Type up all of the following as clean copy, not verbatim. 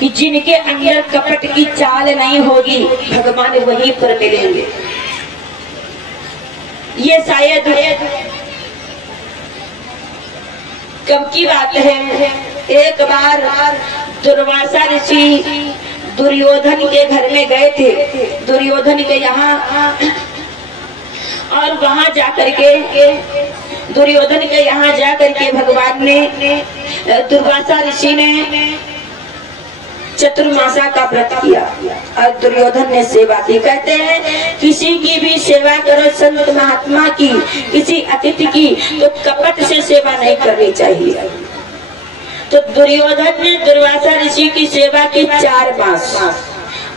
कि जिनके अंदर कपट की चाल नहीं होगी भगवान वहीं पर मिलेंगे। ये शायद कब की बात है, एक बार दुर्वासा ऋषि दुर्योधन के घर में गए थे, दुर्योधन के यहाँ, और वहां जाकर के दुर्योधन के यहाँ जाकर के भगवान ने, दुर्वासा ऋषि ने चतुर्मासा का व्रत किया और दुर्योधन ने सेवा की। कहते हैं किसी की भी सेवा करो संत महात्मा की, किसी अतिथि की, तो कपट से सेवा नहीं करनी चाहिए। तो दुर्योधन ने दुर्वासा ऋषि की सेवा की 4 मास,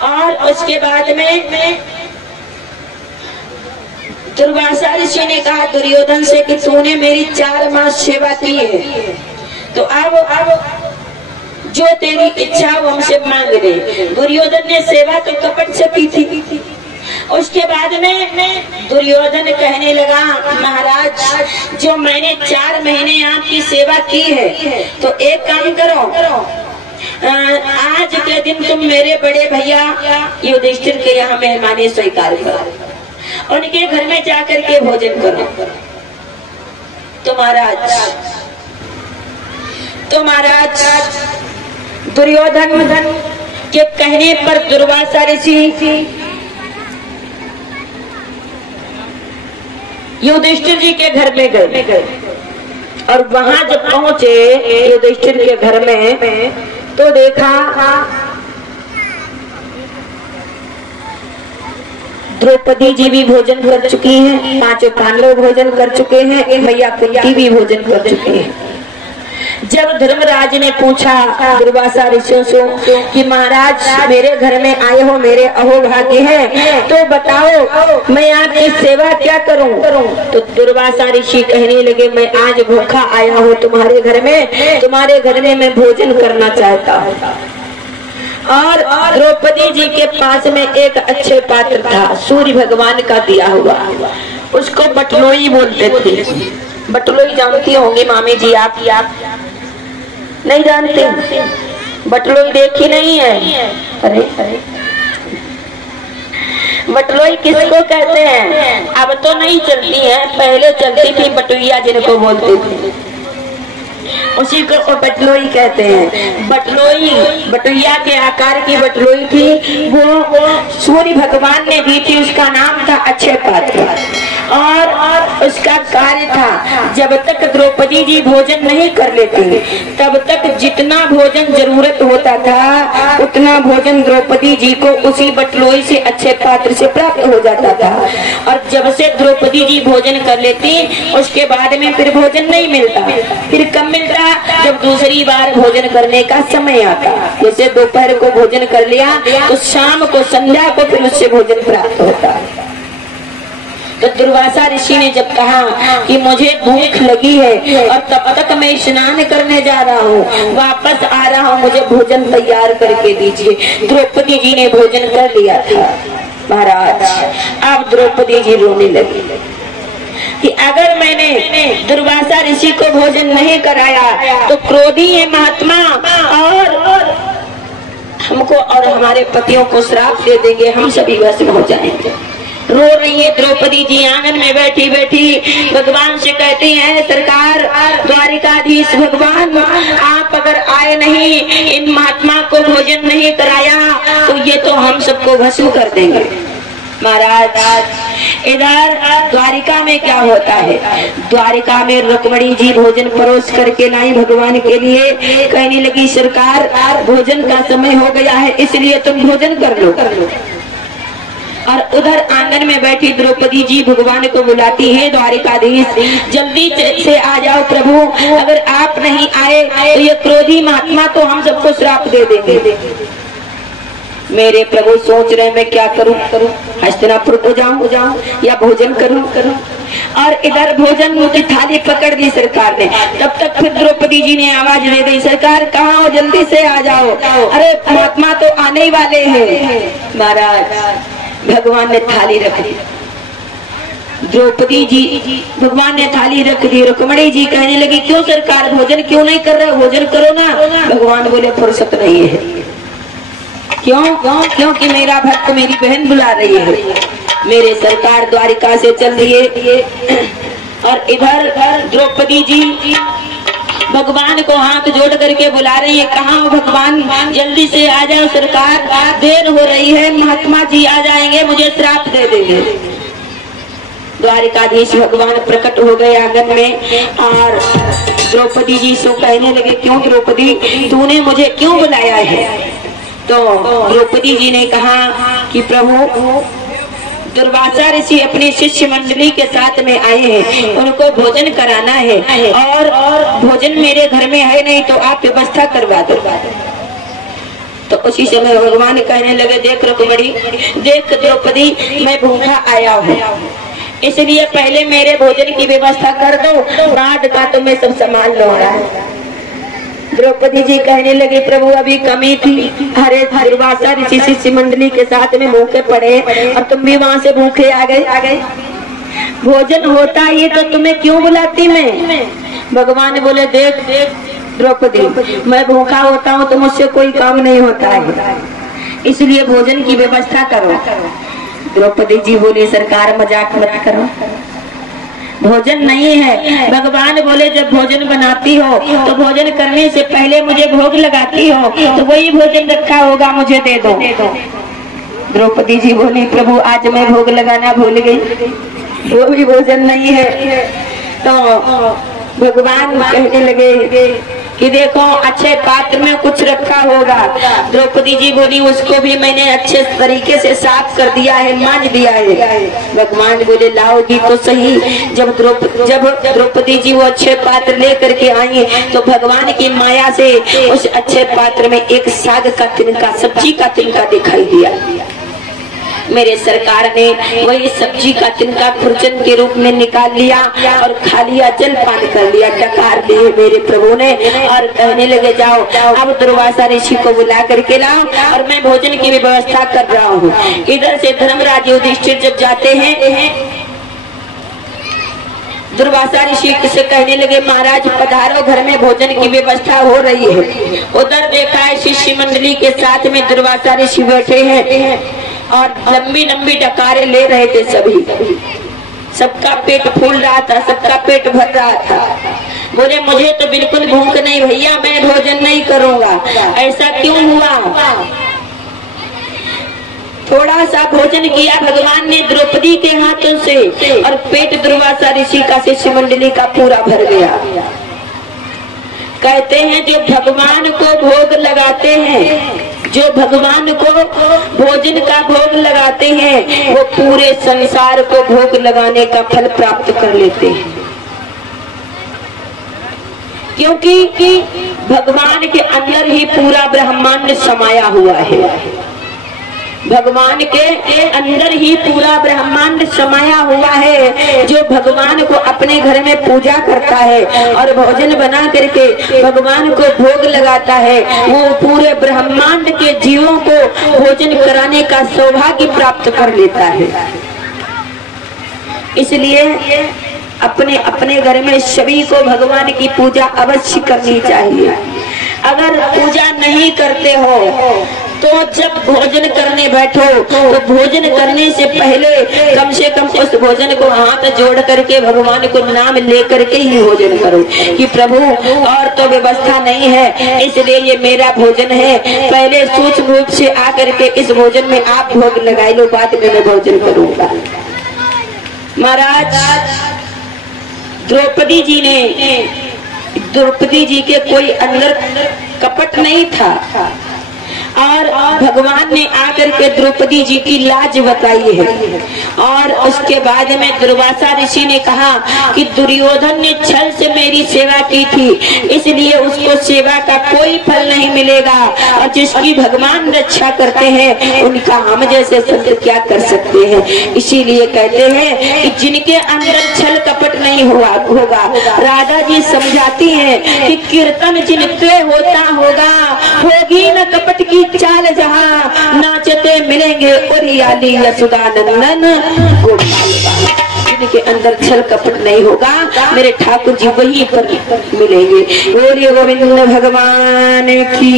और उसके बाद में दुर्वासा ऋषि ने कहा दुर्योधन से कि तूने मेरी 4 मास सेवा की है, तो अब जो तेरी इच्छा वो हमसे मांग दे। दुर्योधन ने सेवा तो कपट से की थी। उसके बाद में दुर्योधन कहने लगा महाराज जो मैंने 4 महीने आपकी सेवा की है, तो एक काम करो, आज के दिन तुम मेरे बड़े भैया युधिष्ठिर के यहाँ मेहमानी स्वीकार करो, उनके घर में जाकर के भोजन करो। तो महाराज दुर्योधन के कहने पर दुर्वासा ऋषि युधिष्ठिर जी के घर में गए, और वहां जब पहुंचे युधिष्ठिर के घर में, तो देखा द्रौपदी जी भी भोजन कर चुकी हैं, 5 पांडव भोजन कर चुके हैं, एक भैया कुंती भी भोजन कर चुके हैं। जब धर्मराज ने पूछा दुर्वासा ऋषियों से कि महाराज मेरे घर में आए हो, मेरे अहोभाग्य है, तो बताओ मैं आपकी सेवा क्या करूं? तो दुर्वासा ऋषि कहने लगे मैं आज भूखा आया हूँ तुम्हारे घर में मैं भोजन करना चाहता हूँ। और द्रौपदी जी के पास में एक अच्छे पात्र था, सूर्य भगवान का दिया हुआ, उसको बटलोई बोलते थे। बटलोई जानती होंगी मामी जी, आप नहीं जानते? बटलोई देखी नहीं है? अरे बटलोई किसको कहते हैं? अब तो नहीं चलती है, पहले चलती थी बटुइया जिनको बोलते थे, उसी को बटलोई कहते हैं। बटलोई बटुइया के आकार की बटलोई थी, वो सूर्य भगवान ने दी थी, उसका नाम था अच्छे पात्र, और उसका कार्य था जब तक द्रौपदी जी भोजन नहीं कर लेती तब तक जितना भोजन जरूरत होता था उतना भोजन द्रौपदी जी को उसी बटलोई से अच्छे पात्र से प्राप्त हो जाता था। और जब से द्रौपदी जी भोजन कर लेती उसके बाद में फिर भोजन नहीं मिलता। फिर कब मिलता? जब दूसरी बार भोजन करने का समय आता। जैसे दोपहर को भोजन कर लिया तो शाम को संध्या को फिर उससे भोजन प्राप्त होता है। तो दुर्वासा ऋषि ने जब कहा कि मुझे भूख लगी है और तब तक मैं स्नान करने जा रहा हूँ, वापस आ रहा हूँ, मुझे भोजन तैयार करके दीजिए। द्रौपदी जी ने भोजन कर लिया था। महाराज अब द्रौपदी जी रोने लगी कि अगर मैंने दुर्वासा ऋषि को भोजन नहीं कराया तो क्रोधी है महात्मा और हमको और हमारे पतियों को श्राप दे देंगे, हम सभी वैसे हो जाएंगे। रो रही है द्रौपदी जी, आंगन में बैठी बैठी भगवान से कहती हैं सरकार, द्वारिकाधीश भगवान, आप अगर आए नहीं, इन महात्मा को भोजन नहीं कराया तो ये तो हम सबको भस्म कर देंगे। महाराज इधर द्वारिका में क्या होता है? द्वारिका में रुक्मिणी जी भोजन परोस करके लाई भगवान के लिए, कहने लगी सरकार भोजन का समय हो गया है इसलिए तुम भोजन कर लो। और उधर आंगन में बैठी द्रौपदी जी भगवान को बुलाती है, द्वारिकाधीश जल्दी से आ जाओ प्रभु, अगर आप नहीं आए तो ये क्रोधी महात्मा तो हम सबको श्राप दे देंगे। मेरे प्रभु सोच रहे मैं क्या करूं, हस्तिनापुर को जाऊं या भोजन करूं। और इधर भोजन की थाली पकड़ दी सरकार ने। तब तक फिर द्रौपदी जी ने आवाज दे दी सरकार कहाँ हो, जल्दी से आ जाओ, अरे महात्मा तो आने ही वाले हैं। महाराज भगवान ने थाली रख दी, द्रौपदी जी भगवान ने थाली रख दी। रुक्मिणी जी कहने लगी क्यों सरकार भोजन क्यों नहीं कर रहे, भोजन करो ना। भगवान बोले फुर्सत नहीं है, क्यों? क्योंकि मेरा भक्त मेरी बहन बुला रही है। मेरे सरकार द्वारिका से चल रही है और इधर द्रौपदी जी भगवान को हाथ जोड़ करके बुला रही है। कहाँ हो भगवान, जल्दी से आ जाओ सरकार, देर हो रही है, महात्मा जी आ जाएंगे, मुझे श्राप दे देंगे। द्वारिकाधीश भगवान प्रकट हो गए आंगन में और द्रौपदी जी से कहने लगे, क्यों द्रौपदी, तूने मुझे क्यों बुलाया है? तो द्रौपदी जी ने कहा कि प्रभु, दुर्वासा ऋषि अपनी शिष्य मंडली के साथ में आए हैं, उनको भोजन कराना है और भोजन मेरे घर में है नहीं, तो आप व्यवस्था करवा दो। तो उसी समय भगवान कहने लगे, देख रुक्मिणी, देख द्रौपदी, मैं भूखा आया हूँ, इसलिए पहले मेरे भोजन की व्यवस्था कर दो, बाद का तो मैं सब संभाल लूंगा। द्रौपदी जी कहने लगी, प्रभु अभी कमी थी, हरे दुर्वासा ऋषि शिष्य मंडली के साथ में भूखे पड़े और तुम भी वहाँ से भूखे आ गए। भोजन होता ये तो तुम्हें क्यों बुलाती मैं? भगवान बोले, देख द्रौपदी, मैं भूखा होता हूँ तो मुझसे कोई काम नहीं होता है, इसलिए भोजन की व्यवस्था करो। द्रौपदी जी बोली, सरकार मजाक मत करो, भोजन नहीं है। भगवान बोले, जब भोजन बनाती हो तो भोजन करने से पहले मुझे भोग लगाती हो, तो वही भोजन रखा होगा, मुझे दे दो। द्रौपदी जी बोली, प्रभु आज मैं भोग लगाना भूल गई, वो भी भोजन नहीं है। तो भगवान कहने लगे कि देखो अच्छे पात्र में कुछ रखा होगा। द्रौपदी जी बोली, उसको भी मैंने अच्छे तरीके से साफ कर दिया है, मांज दिया है। भगवान बोले, लाओ जी तो सही। जब द्रौपदी जी वो अच्छे पात्र लेकर के आई तो भगवान की माया से उस अच्छे पात्र में एक साग का तिनका, सब्जी का तिनका दिखाई दिया। मेरे सरकार ने वही सब्जी का तिनका खुरचन के रूप में निकाल लिया और खा लिया, जलपान कर लिया, डकार लिए मेरे प्रभु ने और कहने लगे, जाओ अब दुर्वासा ऋषि को बुला करके लाओ और मैं भोजन की भी व्यवस्था कर रहा हूँ। इधर से धर्मराज युधिष्ठिर जब जाते हैं, दुर्वासा ऋषि से कहने लगे, महाराज पधारो, घर में भोजन की व्यवस्था हो रही है। उधर देखा है शिष्य मंडली के साथ में दुर्वासा ऋषि बैठे हैं और लंबी लंबी डकारे ले रहे थे सभी। सबका पेट फूल रहा था, सबका पेट भर रहा था। बोले, मुझे तो बिल्कुल भूख नहीं भैया, मैं भोजन नहीं करूँगा। ऐसा क्यों हुआ? थोड़ा सा भोजन किया भगवान ने द्रौपदी के हाथों से और पेट दुर्वासा ऋषि का शिष्य मंडली का पूरा भर गया। कहते हैं जो भगवान को भोग लगाते हैं, जो भगवान को भोजन का भोग लगाते हैं, वो पूरे संसार को भोग लगाने का फल प्राप्त कर लेते हैं। क्योंकि भगवान के अंदर ही पूरा ब्रह्मांड समाया हुआ है। भगवान के अंदर ही पूरा ब्रह्मांड समाया हुआ है। जो भगवान को अपने घर में पूजा करता है और भोजन बना करके भगवान को भोग लगाता है, वो पूरे ब्रह्मांड के जीवों को भोजन कराने का सौभाग्य प्राप्त कर लेता है। इसलिए अपने अपने घर में सभी को भगवान की पूजा अवश्य करनी चाहिए। अगर पूजा नहीं करते हो तो जब भोजन करने बैठो तो भोजन करने से पहले कम से कम उस भोजन को हाथ जोड़ करके भगवान को नाम ले करके ही भोजन करो कि प्रभु और तो व्यवस्था नहीं है, इसलिए ये मेरा भोजन है। पहले सूक्ष्म रूप से आकर के इस भोजन में आप भोग लगाए लो, बाद में मैं भोजन करूंगा। महाराज द्रौपदी जी के कोई अंदर कपट नहीं था और भगवान ने आकर के द्रौपदी जी की लाज बताई है। और उसके बाद में दुर्वासा ऋषि ने कहा कि दुर्योधन ने छल से मेरी सेवा की थी, इसलिए उसको सेवा का कोई फल नहीं मिलेगा, और जिसकी भगवान रक्षा करते हैं उनका हम जैसे संत क्या कर सकते हैं। इसीलिए कहते हैं कि जिनके अंदर छल कपट नहीं होगा, राधा जी समझाती हैं कि कीर्तन जिन पे होता होगा, होगी न कपट की चाल, जहाँ नाचते मिलेंगे उरियाली यशोदानंदन गोपाल। जिनके अंदर छल कपट नहीं होगा, मेरे ठाकुर जी वहीं पर मिलेंगे। बोलिए गोविंद भगवान की।